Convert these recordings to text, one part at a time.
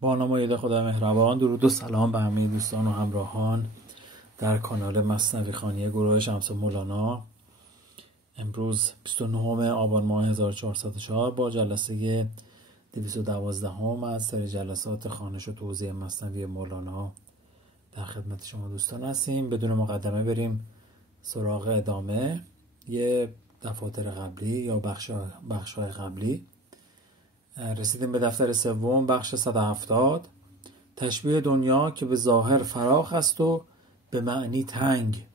با نام خدا مهربان. درود و سلام به همه دوستان و همراهان در کانال مثنوی خوانی گروه شمس مولانا. امروز 29 آبان ماه 1404 با جلسه 212 از سری جلسات خوانش و توزیع مثنوی مولانا در خدمت شما دوستان هستیم. بدون مقدمه بریم سراغ ادامه یه دفاتر قبلی یا بخش‌های قبلی. رسیدیم به دفتر سوم، بخش 170. تشبیه دنیا که به ظاهر فراخ است و به معنی تنگ،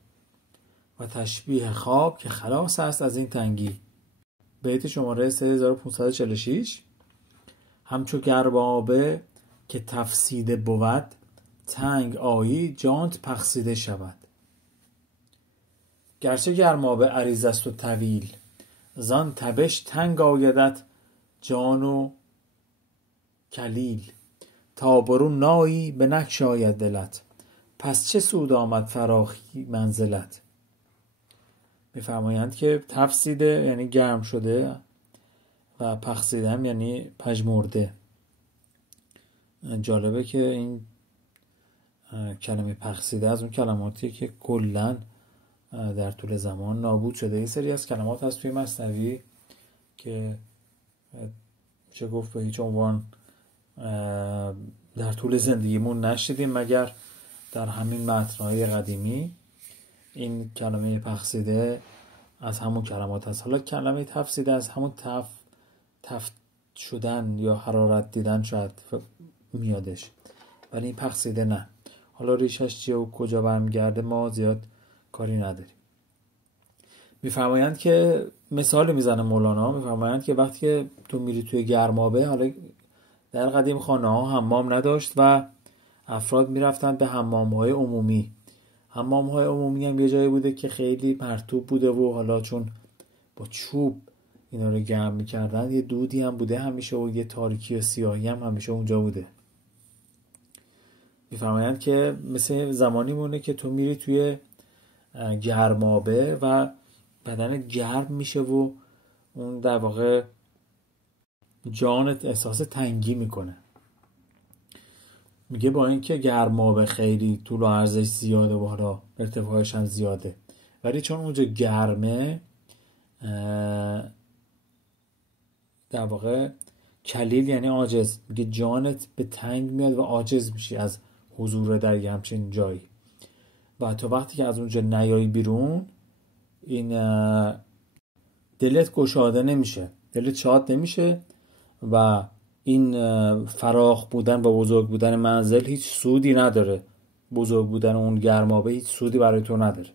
و تشبیه خواب که خلاص است از این تنگی. بیت شماره 3546. همچو گربابه که تفسیده بود، تنگ آیی جانت پخسیده شود. گرچه گرمابه عریض است و طویل، زان تبش تنگ آیدت جان و کلیل. تا برون نایی به نگشاید دلت، پس چه سود آمد فراخی منزلت. می‌فرمایند که تفسیده یعنی گرم شده و پخسیده هم یعنی پژمرده. جالبه که این کلمه پخسیده از اون کلماتیه که کلاً در طول زمان نابود شده. یه سری از کلمات هست توی مثنوی که چه گفت به هیچ عنوان در طول زندگیمون نشدیم مگر در همین متن‌های قدیمی. این کلمه پخسیده از همون کلمات هست. حالا کلمه تفسیده از همون تفت شدن یا حرارت دیدن شاید میادش، ولی این پخسیده نه. حالا ریشش چیه و کجا برمیگرده ما زیاد کاری نداریم. میفرمایند که مثال میزنه مولانا، میفرمایند که وقتی که تو میری توی گرمابه، حالا در قدیم خانه ها حمام نداشت و افراد میرفتن به حمام‌های عمومی. حمام‌های عمومی هم یه جایی بوده که خیلی مرطوب بوده و حالا چون با چوب اینا رو گرم میکردن یه دودی هم بوده همیشه و یه تاریکی و سیاهی هم همیشه اونجا بوده. میفرمایند که مثل زمانی مونه که تو میری توی گرمابه و بدن گرم میشه و اون در واقع جانت احساس تنگی میکنه. میگه با اینکه گرمابه خیلی طول و عرضش زیاده و حالا ارتفاعش هم زیاده، ولی چون اونجا گرمه در واقع کلیل یعنی عاجز. میگه جانت به تنگ میاد و عاجز میشی از حضور در یه همچین جایی. و تا وقتی که از اونجا نیایی بیرون، این دلت گشاده نمیشه، دلت شاد نمیشه و این فراخ بودن و بزرگ بودن منزل هیچ سودی نداره. بزرگ بودن اون گرمابه هیچ سودی برای تو نداره.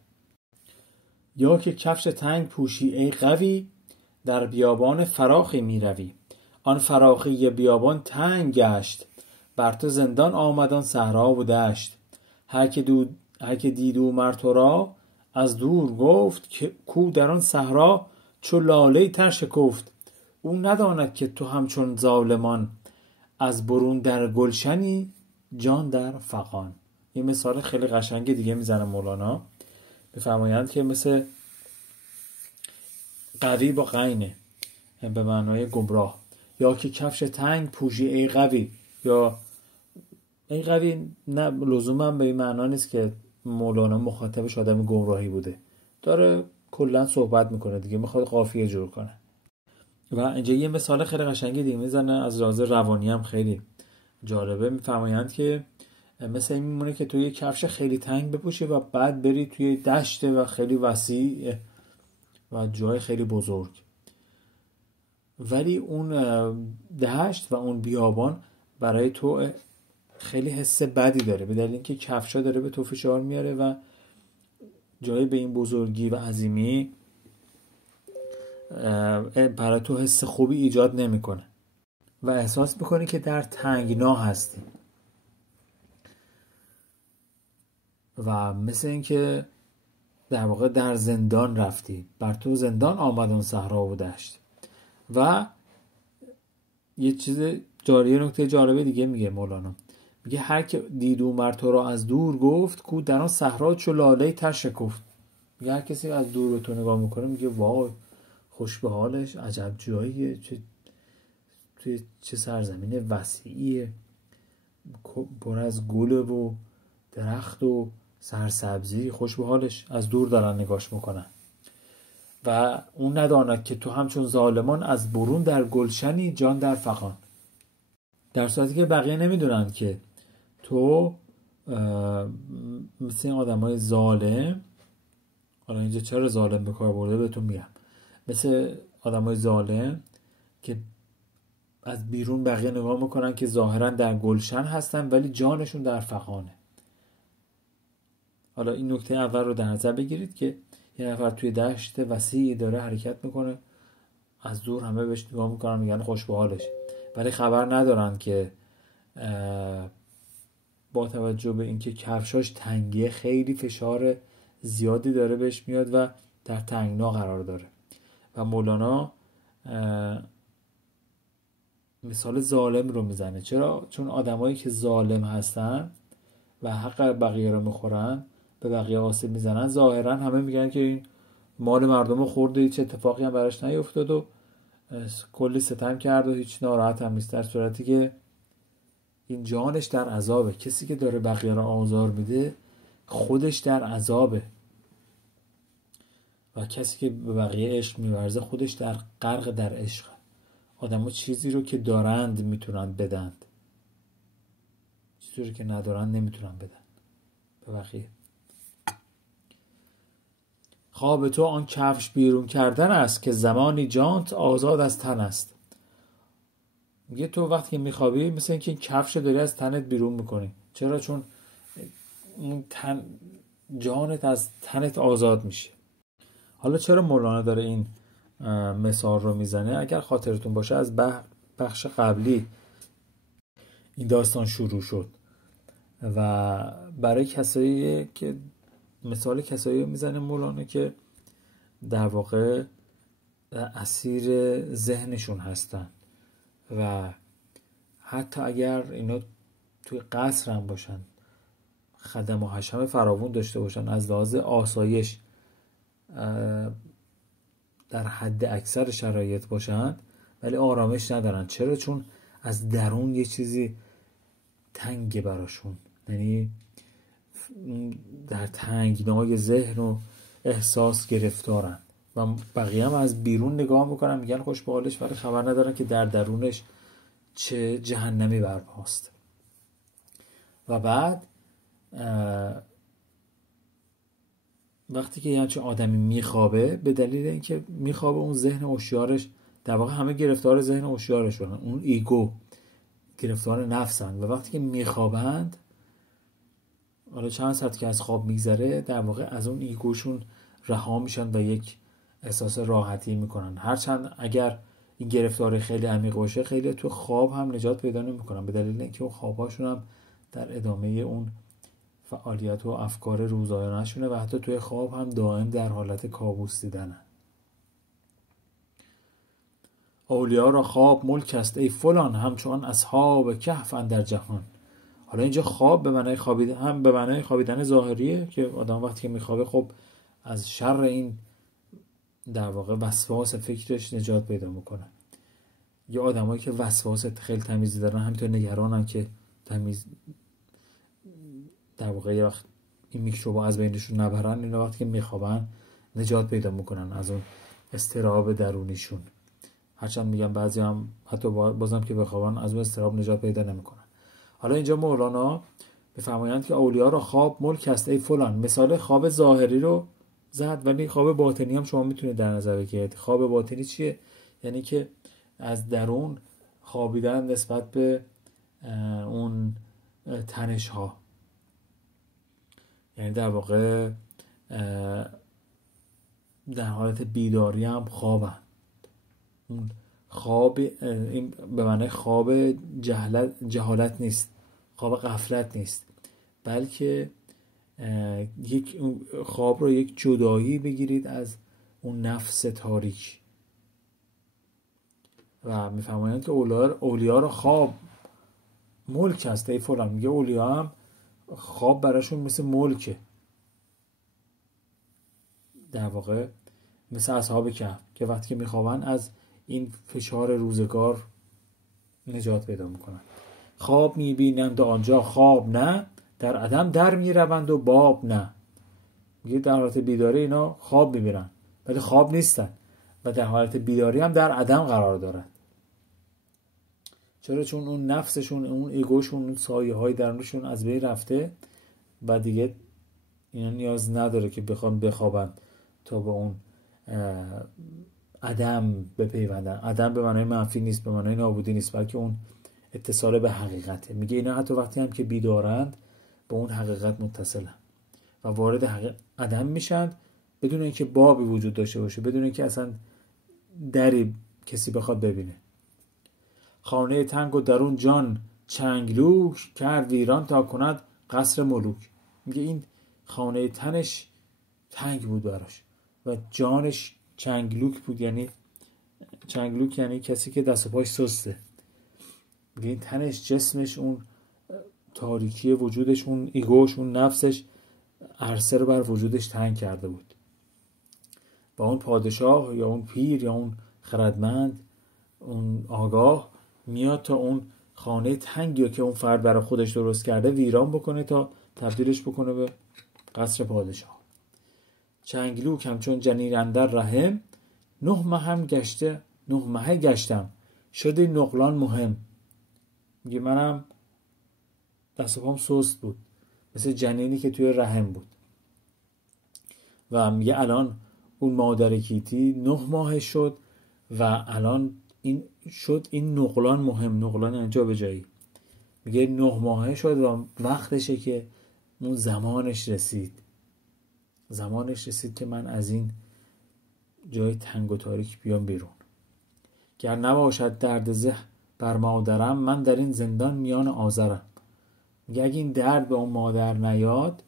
یا که کفش تنگ پوشی ای قوی، در بیابان فراخی می روی. آن فراخی بیابان تنگ گشت، بر تو زندان آمدان صحرا و دشت. هر که دید او مر تو را، از دور گفت که کو در آن صحرا چو لاله تر شکفت. او نداند که تو همچون ظالمان، از برون در گلشنی جان در فغان. این مثال خیلی قشنگ دیگه میزنه مولانا. بفرمایند که مثل قوی با غینه به معنای گمراه. یا که کفش تنگ پوشی ای قوی، یا ای قوی نه لزوما به این معنا نیست که مولانا مخاطبش آدم گمراهی بوده، داره کلا صحبت میکنه دیگه، میخواد قافیه جور کنه. و اینجا یه مثال خیلی قشنگی دیگه میزنه از لحاظ روانی هم خیلی جالبه. میفرمایند که مثل این میمونه که تو یه کفش خیلی تنگ بپوشی و بعد بری توی دشت و خیلی وسیع و جای خیلی بزرگ، ولی اون دشت و اون بیابان برای تو خیلی حس بدی داره، به دلیل اینکه کفشا داره به تو فشار میاره و جای به این بزرگی و عظیمی برای تو حس خوبی ایجاد نمیکنه و احساس میکنی که در تنگنا هستی و مثل اینکه در واقع در زندان رفتی، بر تو زندان آمدن صحرا و دشت. و یه نکته جالبه دیگه میگه مولانا، میگه هر که دید او مر تو را از دور گفت، کو در آن صحرا چو لاله تر شکفت. میگه هر کسی از دور به تو نگاه میکنه میگه وای خوش به حالش، عجب جاییه، چه سرزمین وسیعیه پر از گل و درخت و سرسبزی، خوش به حالش، از دور دارن نگاش میکنن. و اون نداند که تو همچون ظالمان از برون در گلشنی جان در فغان. در صورتی که بقیه نمیدونن که تو مثل این آدم های ظالم، حالا اینجا چرا ظالم به کار برده بهتون میگم، مثل آدم های ظالم که از بیرون بقیه نگاه میکنن که ظاهرا در گلشن هستن ولی جانشون در فغانه. حالا این نکته اول رو در نظر بگیرید که یه نفر توی دشت وسیعی داره حرکت میکنه، از دور همه بهش نگاه میکنن میگن خوش به حالش، ولی خبر ندارن که با توجه به اینکه کفشاش تنگیه خیلی فشار زیادی داره بهش میاد و در تنگنا قرار داره. و مولانا مثال ظالم رو میزنه. چرا؟ چون آدمایی که ظالم هستن و حق بقیه رو میخورن، به بقیه آسیب میزنن، ظاهرا همه میگن که این مال مردم رو خورده، هیچ اتفاقی هم براش نیفتاد و کلی ستم کرد و هیچ ناراحت هم نیست، در صورتی که این جانش در عذابه. کسی که داره بقیه رو آزار میده خودش در عذابه و کسی که به بقیه عشق میورزه خودش در غرق در عشق. آدم ها چیزی رو که دارند میتونن بدند، چیزی رو که ندارند نمیتونن بدن به بقیه. خواب تو آن کفش بیرون کردن است که زمانی جانت آزاد از تن است. میگه تو وقتی که میخوابی مثل اینکه این کفش داری از تنت بیرون میکنی. چرا؟ چون اون جانت از تنت آزاد میشه. حالا چرا مولانا داره این مثال رو میزنه؟ اگر خاطرتون باشه از بخش قبلی این داستان شروع شد و برای کسایی که مثال کسایی رو میزنه مولانا که در واقع اسیر ذهنشون هستن و حتی اگر اینا توی قصر هم باشن، خدم و حشم فراوون داشته باشن، از لحاظ آسایش در حد اکثر شرایط باشن، ولی آرامش ندارن. چرا؟ چون از درون یه چیزی تنگه براشون، یعنی در تنگنای ذهن و احساس گرفتارن و بقیه هم از بیرون نگاه میکنن میگن خوش به حالش، ولی خبر ندارن که در درونش چه جهنمی برپاست. و بعد وقتی که یه همچین آدمی میخوابه، به دلیل اینکه میخوابه اون ذهن هوشیارش، در واقع همه گرفتار ذهن هوشیارش شدن، اون ایگو گرفتار نفسن و وقتی که میخوابند، حالا چند ساعت که از خواب میگذره، در واقع از اون ایگوشون رها میشن و یک احساس راحتی میکنن. هرچند اگر این گرفتار خیلی عمیق باشه، خیلی تو خواب هم نجات پیدا نمیکنن، به دلیل اینکه اون خواباشون هم در ادامه اون فعالیت و افکار روزانه‌شونه و حتی توی خواب هم دائم در حالت کابوس دیدنن. اولیا را خواب ملک است ای فلان، همچون اصحاب کهف اندر جهان. حالا اینجا خواب به معنای خوابیدن، هم به معنای خوابیدن ظاهریه که آدم وقتی که میخوابه خب از شر این در واقع وسواس فکرش نجات پیدا میکنه. یا آدمایی که وسواس خیلی تمیزی دارن همینطور نگرانن که تمیز در واقع یه وقت این میکروبا از بینشون نبرن، اینا وقتی که میخوابن نجات پیدا میکنن از اون اضطراب درونیشون. هرچند میگم بعضی هم حتی بازم که بخوابن از اون اضطراب نجات پیدا نمیکنن. حالا اینجا مولانا بفرمایند که اولیا را خواب ملک است ای فلان. مثال خواب ظاهری رو زد، ولی خواب باطنی هم شما میتونید در نظر بگیرید. خواب باطنی چیه؟ یعنی که از درون خوابیدن نسبت به اون تنش ها، یعنی در واقع در حالت بیداری هم خوابن. اون خواب این به معنی خواب جهالت نیست، خواب غفلت نیست، بلکه یک خواب رو یک جدایی بگیرید از اون نفس تاریک. و میفرمایند که اولیا رو خواب ملک است ای فلان. میگه اولیا هم خواب براشون مثل ملکه، در واقع مثل اصحاب کهف که وقتی که میخوابن از این فشار روزگار نجات پیدا میکنن. خواب میبینند و آنجا خواب نه، در عدم در میروند و باب نه. میگه در حالت بیداری اینا خواب میبینن ولی خواب نیستن و در حالت بیداری هم در عدم قرار دارن. چرا؟ چون اون نفسشون، اون ایگوشون، اون سایه های درونشون از بین رفته و دیگه اینا نیاز نداره که بخوابن تا به اون عدم بپیوندن. عدم به معنای منفی نیست، به معنای نابودی نیست، بلکه اون اتصال به حقیقته. میگه اینا حتی وقتی هم که بیدارند به اون حقیقت متصلن و وارد عدم میشن بدون اینکه بابی وجود داشته باشه، بدون اینکه اصلا دری کسی بخواد ببینه. خانه تنگ و درون جان چنگلوک، کرد ویران تا کند قصر ملوک. میگه این خانه تنش تنگ بود براش و جانش چنگلوک بود. یعنی چنگلوک یعنی کسی که دست و پاش سسته. میگه این تنش، جسمش، اون تاریکی وجودش، اون ایگوش، اون نفسش عرصه رو بر وجودش تنگ کرده بود. و اون پادشاه یا اون پیر یا اون خردمند، اون آگاه میاد تا اون خانه تنگی که اون فرد برای خودش درست کرده ویران بکنه تا تبدیلش بکنه به قصر پادشاه. چنگلوک همچون جنین اندر رحم، 9 ماه گشتم شده نقلان مهم. میگه منم دست و پام سست بود مثل جنینی که توی رحم بود. و میگه الان اون مادر کیتی 9 ماه شد و الان این نقلان مهم. نقلان یعنی جا به جایی. میگه 9 ماه شد و وقتشه که اون زمانش رسید که من از این جای تنگ و تاریک بیام بیرون. گر نباشد درد زه بر مادرم، من در این زندان میان آذرم. میگه اگه این درد به اون مادر نیاد،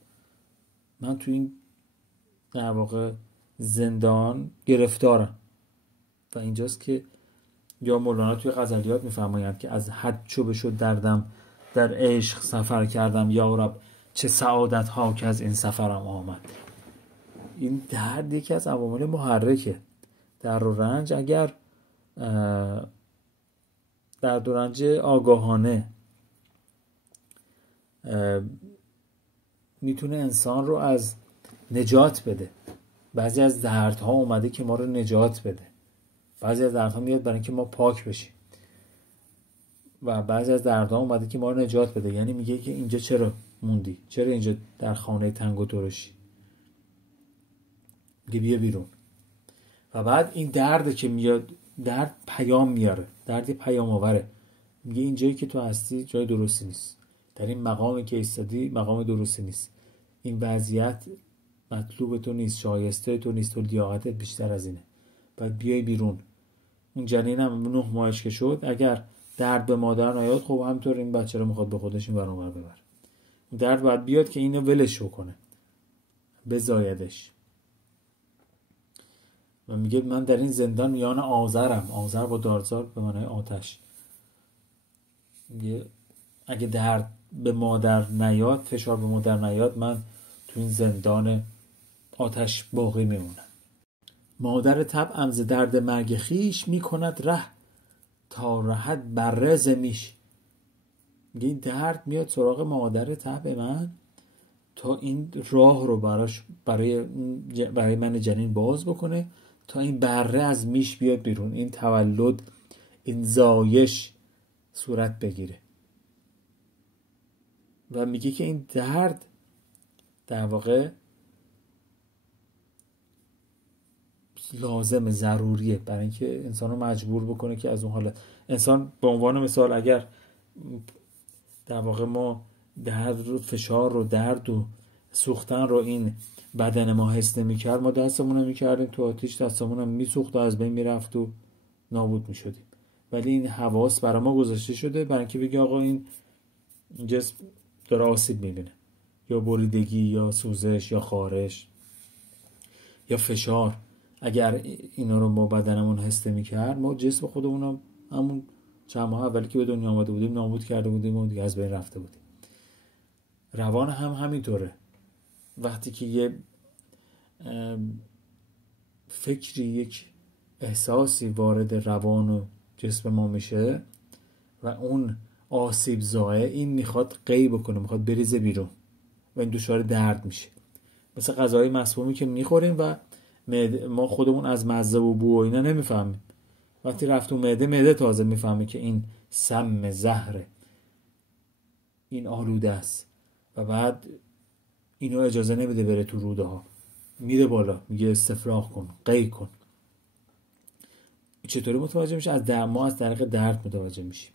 من تو این در واقع زندان گرفتارم. و اینجاست که یا مولانا توی غزلیات میفرمایند که از حد چو بشد دردم، در عشق سفر کردم، یا رب چه سعادت ها که از این سفرم آمد. این درد یکی از عوامل محرکه. درد و رنج اگر درد و رنج آگاهانه میتونه انسان رو از نجات بده. بعضی از دردها اومده که ما رو نجات بده، بعضی از دردها میاد برای اینکه ما پاک بشیم و بعضی از دردها اومده که ما رو نجات بده. یعنی میگه که اینجا چرا موندی؟ چرا اینجا در خانه تنگ و ترشی؟ میگه بیا بیرون. و بعد این درد که میاد، درد پیام میاره، درد پیام آوره. میگه این جایی که تو هستی جای درستی نیست، در این مقامی که ایستادی مقام درستی نیست، این وضعیت مطلوب تو نیست، شایسته تو نیست، تو لیاقتت بیشتر از اینه، باید بیای بیرون. اون جنینم 9 ماهش که شد، اگر درد به مادر نیاد، خب همینطور این بچه رو میخواد به خودش این برانور ببر. اون درد باید بیاد که اینو ولش بکنه، بزایدش. و میگه من در این زندان میان آذرم. آذر با دارزار به معنای آتش. میگه اگه درد به مادر نیاد، فشار به مادر نیاد، من تو این زندان آتش باقی میمونم. مادر طبعم ز درد مرگ خیش، میکند ره تا رهد بره ز میش. میگه این درد میاد سراغ مادر طبع من تا این راه رو برای من جنین باز بکنه، تا این بره از میش بیاد بیرون، این تولد، این زایش صورت بگیره. و میگه که این درد در واقع لازم، ضروریه برای اینکه انسان رو مجبور بکنه که از اون حالت. انسان به عنوان مثال اگر در واقع ما درد رو، فشار رو، درد و سوختن رو این بدن ما حس نمی‌کرد، ما دستمون رو می‌کردیم تو آتیش، دستمون رو می‌سوخت و از بین می‌رفت و نابود می‌شدیم. ولی این حواس برای ما گذاشته شده برای اینکه بگه آقا این جسم داره آسیب می‌بینه، یا بریدگی یا سوزش یا خارش یا فشار. اگر اینا رو ما بدنمون حس نمی‌کرد، ما جسم خودمون رو همون چند ماه اولی که به دنیا آمده بودیم نابود کرده بودیم و دیگه از بین رفته بودیم. روان هم همینطوره. وقتی که یه فکری، یک احساسی وارد روان و جسم ما میشه و اون آسیب زایه، این میخواد قی بکنه، میخواد بریزه بیرون و این دچار درد میشه. مثل غذای مسمومی که میخوریم و ما خودمون از مزه و بو و اینا نمیفهمیم، وقتی رفت تو معده تازه میفهمه که این سم زهره، این آلوده است و بعد اینو اجازه نمیده بره تو روده ها، میره بالا، میگه استفراغ کن، قی کن. چطوری متوجه میشه؟ ما از طریق درد متوجه میشیم.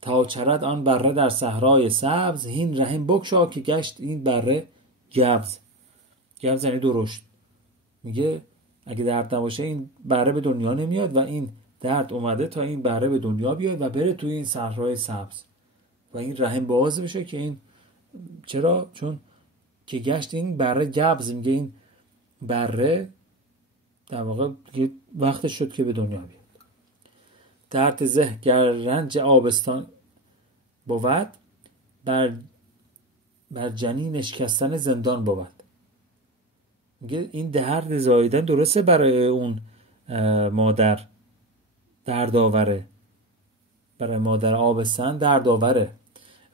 تا چرد آن بره در صحرای سبز، هین رحم بگشا که گشت این بره گبز. گبز یعنی درشت. میگه اگه درد نباشه این بره به دنیا نمیاد و این درد اومده تا این بره به دنیا بیاد و بره توی این صحرای سبز و این رحم باز بشه که این چرا؟ چون که گشت این بره گبز، میگه این بره در واقع وقتش شد که به دنیا بیاد. درد زه گر رنج آبستان بود، بر جنین اشکستن زندان بود. میگه این درد زاییدن درسته برای اون مادر درد آوره، برای مادر آبستن درد آوره،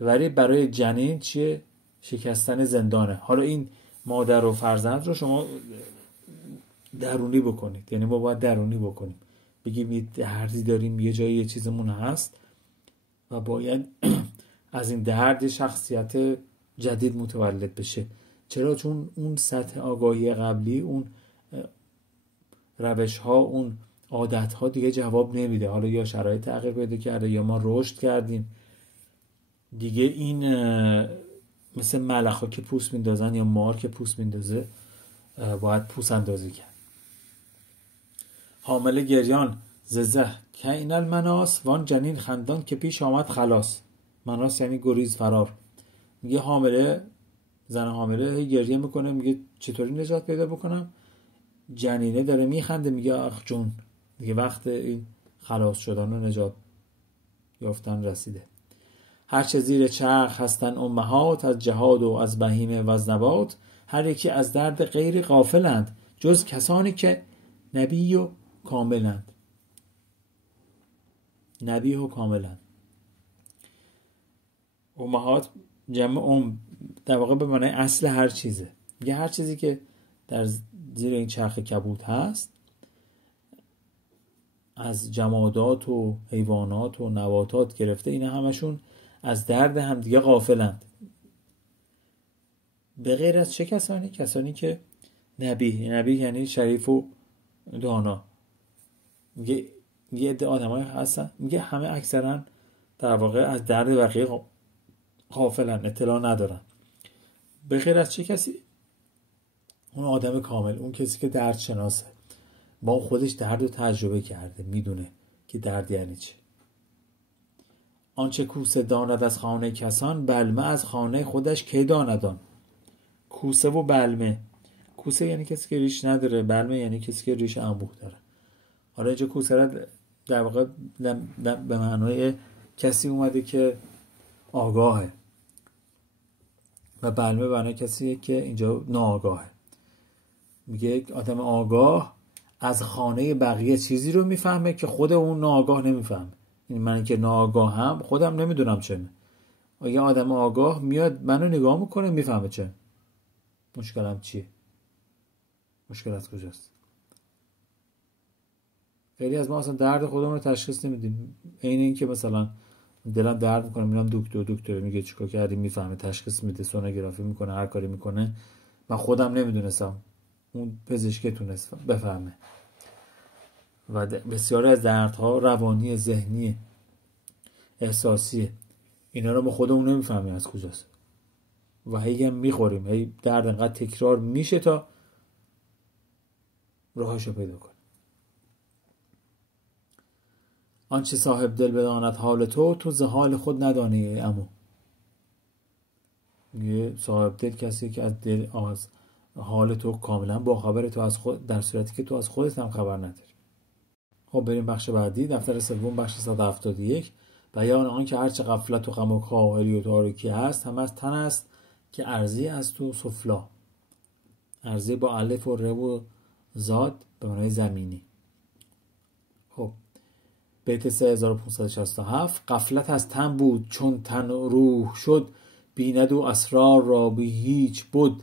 ولی برای جنین چیه؟ شکستن زندانه. حالا این مادر و فرزند رو شما درونی بکنید، یعنی ما باید درونی بکنیم، بگیم یه دردی داریم، یه جایی یه چیزمون هست و باید از این درد شخصیت جدید متولد بشه. چرا؟ چون اون سطح آگاهی قبلی، اون روش ها، اون عادت ها دیگه جواب نمیده. حالا یا شرایط تغییر پیدا کرده یا ما رشد کردیم دیگه. این مثل ملخ ها که پوست میندازن یا مار که پوست میندازه، باید پوست اندازی کرد. حامله گریان ززه که این المناس، وان جنین خندان که پیش آمد خلاص. مناس یعنی گریز، فرار. میگه حامله، زن حامله گریه میکنه، میگه چطوری نجات پیدا بکنم؟ جنینه داره میخنده، میگه آخ جون، دیگه وقت این خلاص شدن و نجات یافتن رسیده. هرچه زیر چرخ هستن امهات، از جهاد و از بهیمه و از نبات، هر یکی از درد غیر غافلند، جز کسانی که نبی و کاملند. نبی و کاملند. امهات جمع در واقع به معنی اصل هر چیزه. یه هر چیزی که در زیر این چرخ کبود هست، از جمادات و حیوانات و نباتات گرفته، اینا همشون از درد همدیگه غافلند. به غیر از چه کسانی؟ کسانی که نبی یعنی شریف و دانا. میگه یه عده آدمایی هستن، میگه همه اکثرا در واقع از درد بقیه غافلن، اطلاع ندارن. به غیر از چه کسی؟ اون آدم کامل، اون کسی که درد شناسه، با خودش درد رو تجربه کرده، میدونه که درد یعنی چه. آنچه کوسه داند از خانه کسان، بلمه از خانه خودش کی داندان. کوسه و بلمه. کوسه یعنی کسی که ریش نداره، بلمه یعنی کسی که ریش انبوه داره. حالا اینجا کوسه را در واقع به معنای کسی اومده که آگاهه و بلمه به معنای کسی که اینجا ناآگاهه. میگه آدم آگاه از خانه بقیه چیزی رو میفهمه که خود اون ناآگاه نمیفهمه. این من که ناآگاه هم خودم نمیدونم چه. یه آدم آگاه میاد منو نگاه میکنه، میفهمه چه مشکلم چیه، مشکل از کجاست. خیلی از ما اصلا درد خودمون رو تشخیص نمیدیم. این که مثلا دلم درد میکنه، میرم دکتر میگه چیکار کردی، میفهمه، تشخیص میده، سونوگرافی میکنه، هر کاری میکنه. من خودم نمیدونستم، اون پزشک تونست بفهمه. و بسیاری از دردها روانی، ذهنی، احساسی، اینا رو ما خودمون نمیفهمیم از کجاست و هی هم میخوریم، هی درد انقدر تکرار میشه تا راهشو پیدا کنیم. آنچه صاحب دل بداند حال تو ز حال خود ندانی عمو. یه صاحب دل کسی که از دل، از حال تو کاملا با خبر، تو از خود، در صورتی که تو از خودت هم خبر نداری. خب بریم بخش بعدی، دفتر سوم، بخش 171. بیان آن که هرچه غفلت و غم و کاهلی و تاریکی هست، هم از تن است که ارزی از تو سفلا. ارزی با الف و ر و زاد به معنای زمینی. خب بیت 3567. غفلت از تن بود چون تن روح شد، بیند و اسرار را بی هیچ بود.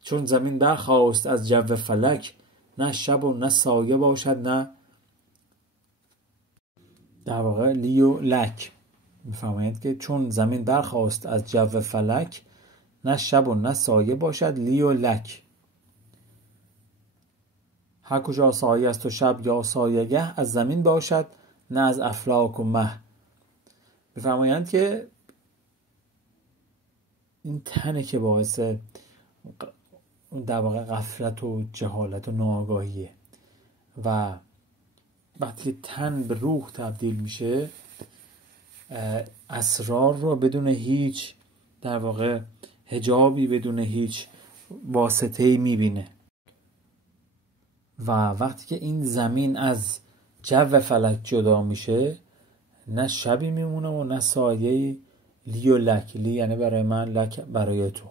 چون زمین برخاست از جو فلک، نه شب و نه سایه باشد نه در واقع لی و لک. میفرمایند که چون زمین برخاست از جو فلک، نه شب و نه سایه باشد لی و لک. هر کجا سایه است و شب یا سایه‌گه، از زمین باشد نه از افلاک و مه. میفرمایند که این تنه که باعث در واقع غفلت و جهالت و ناآگاهیه و وقتی تن به روح تبدیل میشه، اسرار رو بدون هیچ در واقع حجابی، بدون هیچ واسطه‌ای میبینه. و وقتی که این زمین از جو فلک جدا میشه، نه شبی میمونه و نه سایه‌ای. لی و لک، لی یعنی برای من، لک برای تو.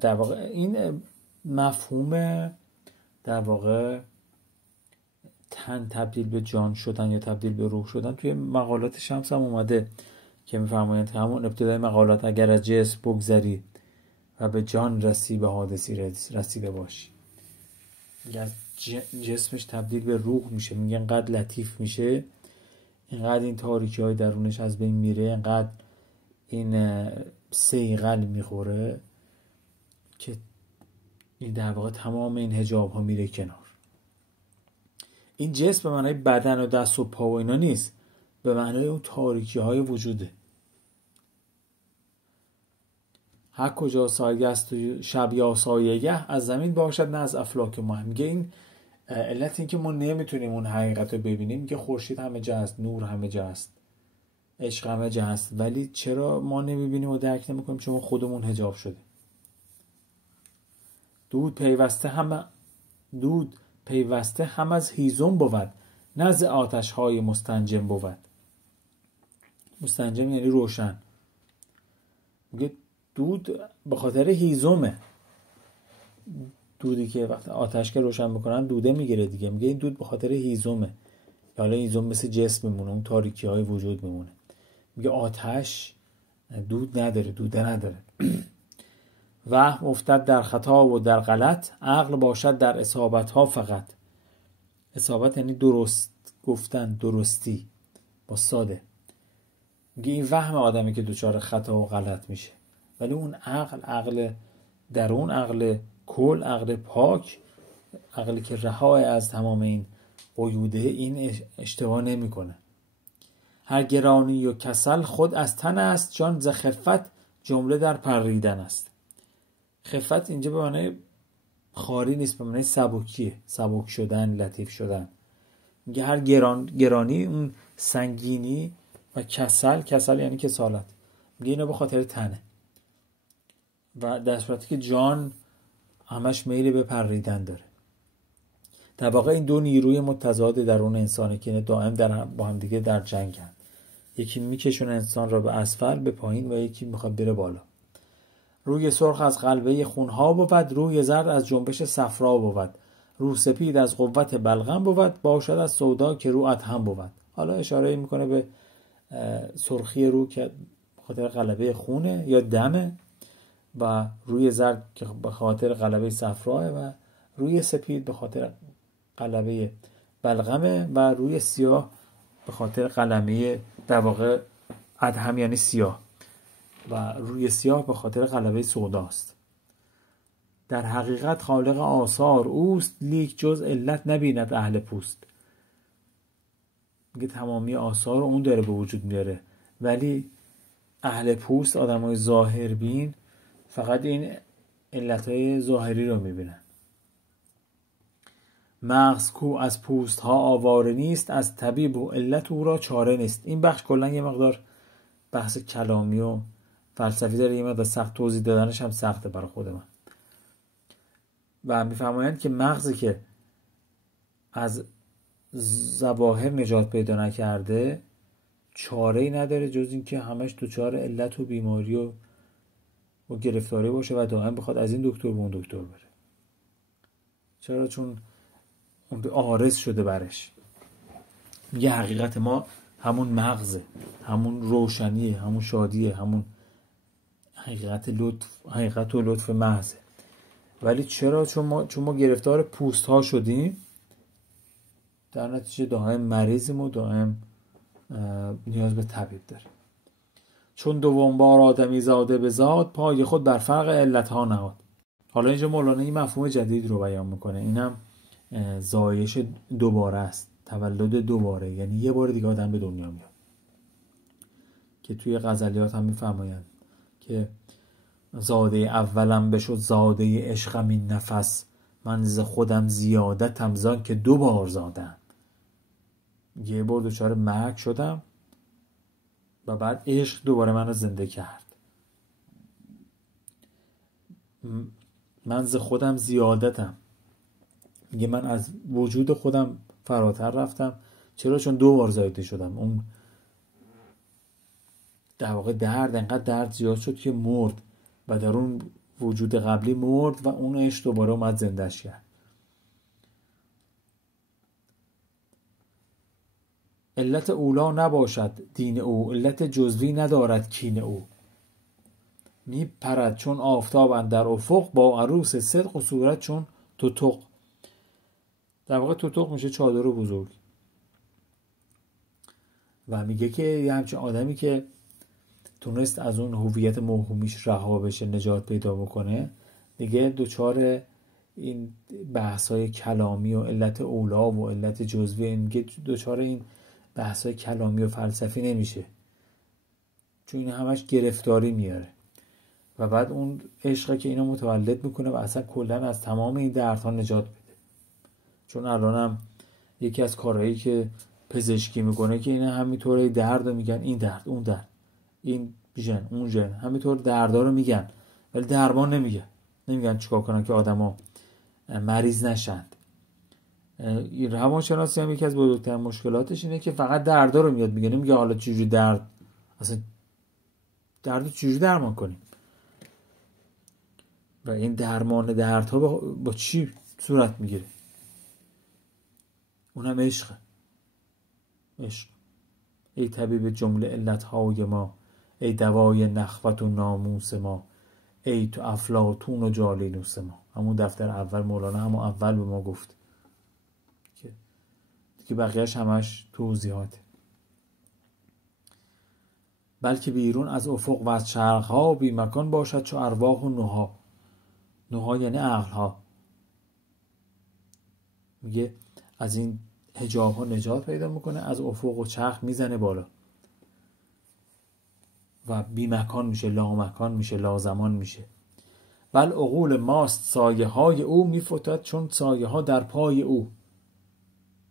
در واقع این مفهوم در واقع تن تبدیل به جان شدن یا تبدیل به روح شدن توی مقالات شمس هم اومده که میفرمایند همون ابتدای مقالات، اگر از جسم بگذری و به جان رسی به حادثی رسیده باشی. از جسمش تبدیل به روح میشه، میگه انقدر لطیف میشه، اینقدر این تاریکی های درونش از بین میره، اینقدر این صیقل میخوره که این در واقع تمام این حجاب ها میره کنار. این جسم به معنای بدن و دست و پا و اینا نیست، به معنای اون تاریکی های وجوده. هر کجا سایه است و شب یا سایه‌گه، از زمین باشد نه از افلاک ماه. میگه این علت این که ما نمیتونیم اون حقیقت رو ببینیم که خورشید همه جا است، نور همه جا است، عشق همه جا است، ولی چرا ما نمیبینیم و درک نمیکنیم؟ چون خودمون حجاب شده. دود پیوسته هم از هیزم بود، نه از آتش های مستنجم بود. مستنجم یعنی روشن. میگه دود به خاطر هیزمه. دودی که وقت آتش که روشن میکنن دوده میگیره دیگه. میگه این دود به خاطر هیزمه. حالا هیزم مثل جسم میمونه، اون تاریکی های وجود میمونه. میگه آتش دود نداره، دوده نداره. وهم افتد در خطا و در غلط، عقل باشد در اصابت ها فقط. اصابت یعنی درست گفتن، درستی با ساده. میگه این وهم آدمی که دچار خطا و غلط میشه، ولی اون عقل درون، عقل کل، عقل پاک، عقلی که رهای از تمام این قیوده، این اشتباه نمیکنه. هر گرانی و کسل خود از تن است، جان ز خفت جمله در پریدن است. خفت اینجا به معنی خاری نیست، به معنی سبکیه، سبک شدن، لطیف شدن. میگه هر گرانی اون سنگینی و کسل یعنی کسالت، میگه اینا به خاطر تنه. و در صورتی که جان همش میل به پریدن داره. در واقع این دو نیروی متضاد درون انسانه که دائم با هم دیگه در جنگن. یکی میکشونه انسان را به اسفل، به پایین، و یکی میخواد بره بالا. روی سرخ از قلبه خونها بود، روی زرد از جنبش صفرا بود. رو سپید از قوت بلغم بود، باشد از سودا که رو ادهم بود. حالا اشاره میکنه به سرخی رو که بخاطر غلبه خونه یا دمه، و روی زرد که به خاطر غلبه صفراه، و روی سپید به خاطر غلبه بلغمه، و روی سیاه به خاطر قلمه در واقع ادهم یعنی سیاه، و روی سیاه به خاطر غلبه سوداست. در حقیقت خالق آثار اوست، لیک جز علت نبیند اهل پوست. میگه تمامی آثار رو اون داره به وجود میاره، ولی اهل پوست، آدمای ظاهر بین، فقط این علتهای ظاهری رو میبینن. مغز کو از پوست ها آواره نیست، از طبیب و علت او را چاره نیست. این بخش کلن یه مقدار بحث کلامی و فلسفی داره، یه مقدار سخت توضیح دادنش هم سخته برای خود من. و میفرمایند که مغزی که از ظواهر نجات پیدا نکرده چاره‌ای نداره جز این که همش دچار علت و بیماری و گرفتاری باشه و دائم بخواد از این دکتر به اون دکتر بره. چرا؟ چون اون عارض شده برش. میگه حقیقت ما همون مغزه، همون روشنیه، همون شادیه، همون حقیقت و لطف محضه. ولی چرا؟ چون ما گرفتار پوست ها شدیم، در نتیجه دائم مریضیم و دائم نیاز به طبیب داریم. چون دوم بار آدمی زاده به زاد، پای خود بر فرق علت ها نهاد. حالا اینجا مولانا این مفهوم جدید رو بیان میکنه، اینم زایش دوباره است، تولد دوباره، یعنی یه بار دیگه آدم به دنیا میاد، که توی غزلیات هم میفرمایند که زاده اولم بشد زاده عشقم این نفس، من ز خودم زیادتم زان که 2 بار زادم. یه بار دچار مرگ شدم و بعد عشق دوباره من رو زنده کرد. من ز خودم زیادتم، میگه من از وجود خودم فراتر رفتم. چرا؟ چون 2 بار زایده شدم. اون در واقع انقدر درد زیاد شد که مرد و در اون وجود قبلی مرد و اون عشق دوباره اومد زندهش کرد. علت اولا نباشد دین او، علت جزوی ندارد کین او. می پرد چون آفتاب اندر افق، با عروس صدق و صورت چون تتق. در واقع تتق میشه چادر بزرگ. و میگه که یه همچین آدمی که تونست از اون هویت موهومیش رها بشه، نجات پیدا بکنه، دیگه دوچار این بحث‌های کلامی و علت اولا و علت جزوی، میگه دوچار این بحث‌های کلامی و فلسفی نمیشه، چون این همش گرفتاری میاره. و بعد اون عشقی که اینو متولد میکنه و اصلا کلا از تمام این دردها نجات بده. چون الانم یکی از کارهایی که پزشکی میکنه که اینا همینطوره درد رو میگن، این درد، اون درد، این ژن، اون ژن، همینطور دردا رو میگن ولی درمان نمیگن چیکار کنن که آدما مریض نشند. روانشناسی هم یکی از بزرگترین مشکلاتش اینه که فقط دردا رو میاد میگه، نمیگه حالا چجوری اصلا درد چجوری درمان کنیم. و این درمان دردها با چی صورت میگیره؟ اونم عشق. ای طبیب جمله علتهای ما، ای دوای نخوت و ناموس ما، ای تو افلاطون و جالینوس ما. همون دفتر اول مولانا همون اول به ما گفت که بقیهش همش توضیحاته. بلکه بیرون از افق و از چرخها، بی مکان باشد چو ارواح و نها. نها یعنی عقلها. میگه از این حجاب ها نجات پیدا میکنه، از افق و چرخ میزنه بالا و بی مکان میشه، لا مکان میشه، لا زمان میشه. بل عقول ماست سایه های او، میفتد چون سایه ها در پای او.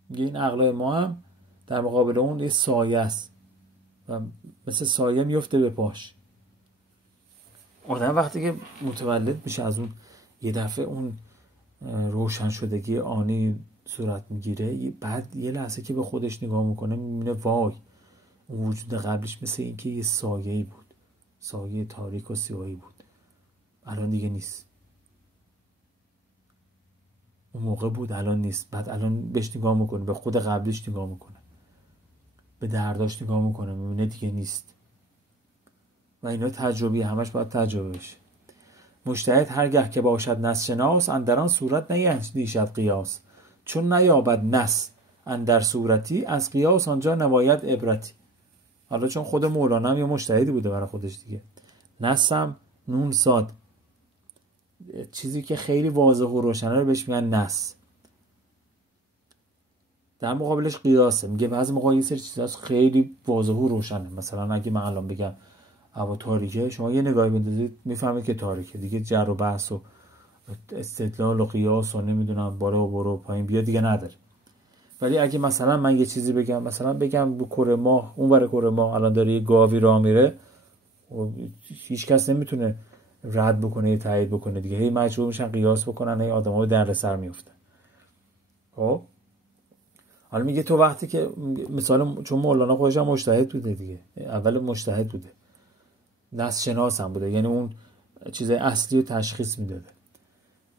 میگه این عقل ما هم در مقابل اون یه سایه است و مثل سایه میفته به پاش. آدم وقتی که متولد میشه از اون یه دفعه اون روشن شدگی آنی صورت میگیره، بعد یه لحظه که به خودش نگاه میکنه میبینه وای، اون وجود قبلش مثل این که یه سایه‌ای بود، سایه تاریک و سیاهی بود، الان دیگه نیست. اون موقع بود الان نیست. بعد الان بهش نگاه میکنه، به خود قبلش نگاه میکنه، به درداش نگاه میکنه، میبینه دیگه نیست. و اینا تجربی، همش باید تجربه بشه. مجتهد هرگه که باشد نس شناس، اندران صورت نیندیشد قیاس. چون نیابد نس اندر صورتی، از قیاس آنجا نباید عبرتی. حالا چون خود مولانا هم یه مجتهدی بوده برای خودش دیگه، نسم نون ساد، چیزی که خیلی واضح و روشنه رو بهش میگن نس. در مقابلش قیاسه. میگه بعضی موقع یه سری چیزا خیلی واضح و روشنه. مثلا اگه من الان بگم هوا تاریکه، شما یه نگاهی بندازید میفهمید که تاریکه، دیگه جر و بحث و استدلال و قیاس و نمیدونم بالا و برو پایین بیا دیگه نداره. ولی اگه مثلا من یه چیزی بگم، مثلا بگم رو کره ماه، اون ور کره ماه الان داره یه گاوی راه میره، هیچ کس نمیتونه رد بکنه یا تایید بکنه دیگه، هی مجبور میشن قیاس بکنن، هی آدم‌ها در سر میافتن. خب حالا میگه تو وقتی که مثلا، چون مولانا خودش هم مجتهد بوده دیگه، اول مجتهد بوده، نص شناس هم بوده، یعنی اون چیز اصلی رو تشخیص میداده.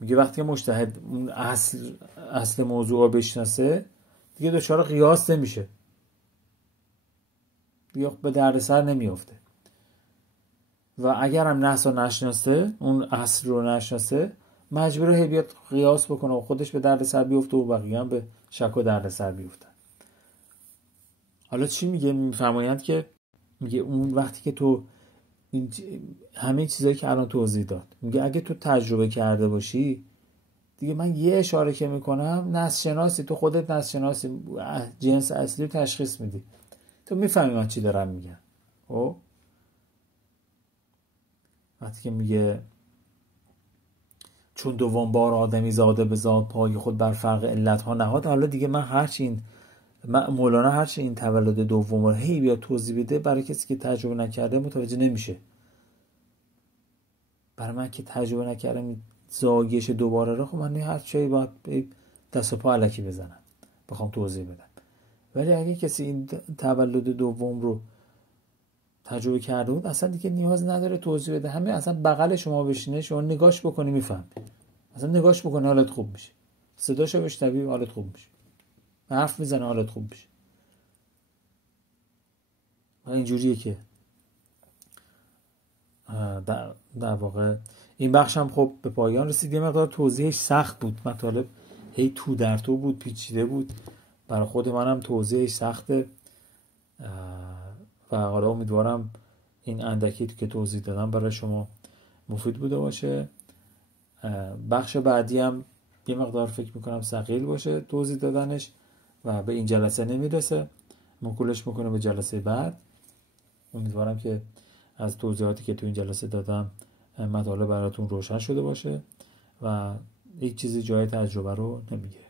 میگه وقتی که مجتهد اون اصل موضوع رو بشناسه، دیگه دچار قیاس نمیشه. دیگه به دردسر نمیافته. و اگر هم نحس رو نشناسه، اون اصل رو نشناسه، مجبوره هی بیاد قیاس بکنه و خودش به دردسر بیفته و بقیه هم به شک و دردسر بیفتن. حالا چی میگه؟ میفرمایند که میگه اون وقتی که تو همه چیزایی که الان توضیح داد، میگه اگه تو تجربه کرده باشی دیگه، من یه اشاره که میکنم نسل شناسی، تو خودت نسل شناسی، جنس اصلی رو تشخیص میدی، تو میفهمی من چی دارم میگم. خب وقتی که میگه چون دوم بار آدمی زاده به ذات پای خود بر فرق علت ها نهاد، حالا دیگه من هرچی مولانا هرچی این تولد دوم رو هی بیا توضیح بده، برای کسی که تجربه نکرده متوجه نمیشه. برای من که تجربه نکردم زاگیش دوباره رو، خب من هر چیزی باید دست و پا الکی بزنم بخوام توضیح بدم. ولی اگه کسی این تولد دوم رو تجربه کرده بود، اصلا دیگه نیاز نداره توضیح بده. همه اصلا بغل شما بشینه، شما نگاش بکنی میفهمی. اصلا نگاش بکنی حالت خوب میشه، صداشو بشنوی حالت خوب میشه، حرف میزنه حالت خوب میشه. و اینجوریه که در واقع این بخش هم خب به پایان رسید. یه مقدار توضیحش سخت بود، مطالب هی تو در تو بود، پیچیده بود، برای خود منم توضیحش سخته و حالا امیدوارم این اندکی که توضیح دادم برای شما مفید بوده باشه. بخش بعدی هم یه مقدار فکر میکنم ثقیل باشه توضیح دادنش و به این جلسه نمیرسه، موکولش میکنه به جلسه بعد. امیدوارم که از توضیحاتی که تو این جلسه دادم مطالب براتون روشن شده باشه و هیچ چیزی جای تجربه رو نمیگیره.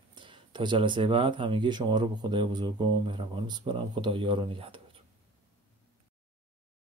تا جلسه بعد همگی شما رو به خدای بزرگ و مهربان میسپارم. خدا یار و نگهدار.